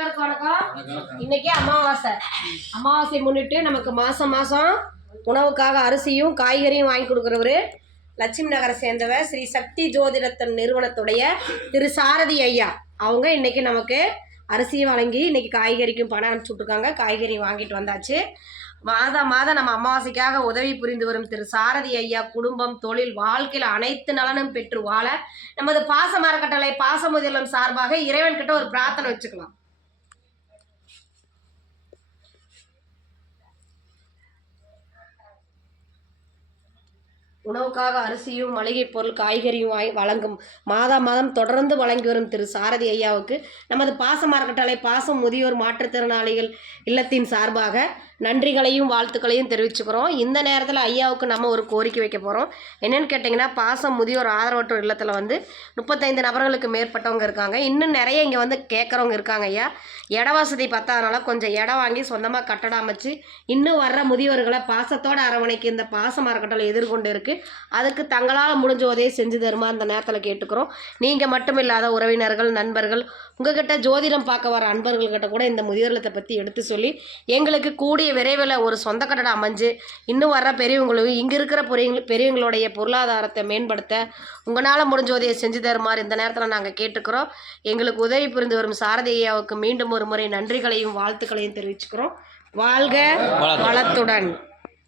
எல்லாருக்கும் வணக்கம். இன்னைக்கு அமாவாசை முன்னிட்டு நமக்கு மாசம் உணவுக்காக அரிசியும் காய்கறியும் வாங்கி கொடுக்குறவரு லட்சுமி நகரை சேர்ந்தவர் ஸ்ரீ சக்தி ஜோதிடத்தன் நிறுவனத்துடைய திரு சாரதி ஐயா. அவங்க இன்னைக்கு நமக்கு அரிசியும் வழங்கி இன்னைக்கு காய்கறிக்கும் பணம் அனுப்பிச்சு விட்ருக்காங்க. காய்கறி வாங்கிட்டு வந்தாச்சு. மாதம் நம்ம அமாவாசைக்காக உதவி புரிந்து வரும் திரு சாரதி ஐயா குடும்பம், தொழில், வாழ்க்கையில் அனைத்து நலனும் பெற்று வாழ நமது பாச மரக்கட்டளை பாசமுதலம் சார்பாக இறைவன் கிட்ட ஒரு பிரார்த்தனை வச்சுக்கலாம். உணவுக்காக அரிசியும் மளிகை பொருள் காய்கறியும் வழங்கும் மாதம் தொடர்ந்து வழங்கி வரும் திரு சாரதி ஐயாவுக்கு நமது பாச மரக்கட்டளை பாசம் முதியோர் மாற்றுத்திறனாளிகள் இல்லத்தின் சார்பாக நன்றிகளையும் வாழ்த்துக்களையும் தெரிவிச்சுக்கிறோம். இந்த நேரத்தில் ஐயாவுக்கு நம்ம ஒரு கோரிக்கை வைக்க போகிறோம். என்னென்னு கேட்டிங்கன்னா, பாசம் முதியோர் ஆதரவற்றோர் இல்லத்தில் 35 நபர்களுக்கு மேற்பட்டவங்க இருக்காங்க. இன்னும் நிறைய இங்கே கேட்குறவங்க இருக்காங்க. ஐயா, இட வசதி பத்தாதனால கொஞ்சம் இடம் வாங்கி சொந்தமாக கட்டடம் அமைச்சு இன்னும் வர்ற முதியோர்களை பாசத்தோடு அரவணைக்கு இந்த பாச மரக்கட்டளை எதிர்கொண்டு இருக்குது. அதுக்கு தங்களால் முடிஞ்ச உதவியை செஞ்சு தருமா இந்த நேரத்தில் கேட்டுக்கிறோம். நீங்கள் மட்டும் இல்லாத உறவினர்கள், நண்பர்கள், உங்ககிட்ட ஜோதிடம் பார்க்க வர அன்பர்கள்கிட்ட கூட இந்த முதியோர்லத்தை பற்றி எடுத்து சொல்லி எங்களுக்கு கூடிய விரைவில் ஒரு சொந்த கட்டடம் அமைஞ்சு இன்னும் வர்ற பெரியவங்களுக்கு இங்கே இருக்கிற பெரியவங்களுடைய பொருளாதாரத்தை மேம்படுத்த உங்களால் முடிஞ்ச உதவியை செஞ்சு தருமாறு இந்த நேரத்தில் நாங்கள் கேட்டுக்கிறோம். எங்களுக்கு உதவி புரிந்து வரும் சாரதி ஐயாவுக்கு மீண்டும் ஒரு முறை நன்றிகளையும் வாழ்த்துக்களையும் தெரிவிச்சுக்கிறோம். வாழ்க வளத்துடன்.